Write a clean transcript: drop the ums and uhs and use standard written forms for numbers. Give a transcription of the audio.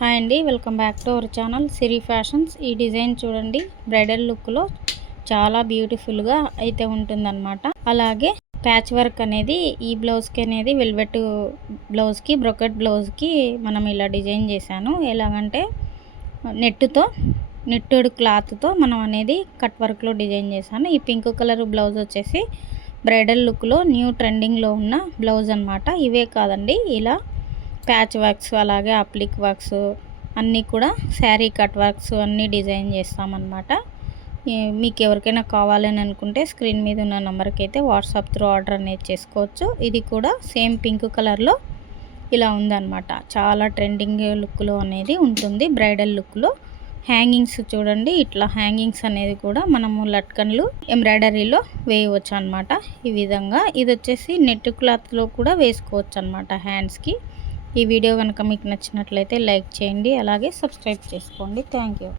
Hi అండి, welcome back to our channel Siri fashions. ఈ design చూడండి, బ్రైడల్ లుక్లో చాలా బ్యూటిఫుల్గా అయితే ఉంటుందన్నమాట. అలాగే ప్యాచ్ వర్క్ అనేది ఈ బ్లౌజ్కి అనేది వెల్వెట్ బ్లౌజ్కి, బ్రొకెట్ బ్లౌజ్కి మనం ఇలా డిజైన్ చేశాను. ఎలాగంటే నెట్టెడ్ క్లాత్తో మనం అనేది కట్ వర్క్లో డిజైన్ చేశాను. ఈ పింక్ కలర్ బ్లౌజ్ వచ్చేసి బ్రైడల్ లుక్లో న్యూ ట్రెండింగ్లో ఉన్న బ్లౌజ్ అనమాట. ఇవే కాదండి, ఇలా ప్యాచ్ వర్క్స్, అలాగే అప్లిక్ వర్క్స్ అన్నీ కూడా శారీ కట్ వర్క్స్ అన్నీ డిజైన్ చేస్తామన్నమాట. మీకు ఎవరికైనా కావాలని అనుకుంటే స్క్రీన్ మీద ఉన్న నెంబర్కి అయితే వాట్సాప్ త్రూ ఆర్డర్ అనేది చేసుకోవచ్చు. ఇది కూడా సేమ్ పింక్ కలర్లో ఇలా ఉందన్నమాట. చాలా ట్రెండింగ్ లుక్లో అనేది ఉంటుంది బ్రైడల్ లుక్లో. హ్యాంగింగ్స్ చూడండి, ఇట్లా హ్యాంగింగ్స్ అనేది కూడా మనము లట్కన్లు ఎంబ్రాయిడరీలో వేయవచ్చు అనమాట. ఈ విధంగా ఇది వచ్చేసి నెట్ క్లాత్లో కూడా వేసుకోవచ్చు అనమాట హ్యాండ్స్కి. ఈ వీడియో కనుక మీకు నచ్చినట్లయితే లైక్ చేయండి, అలాగే సబ్స్క్రైబ్ చేసుకోండి. Thank you.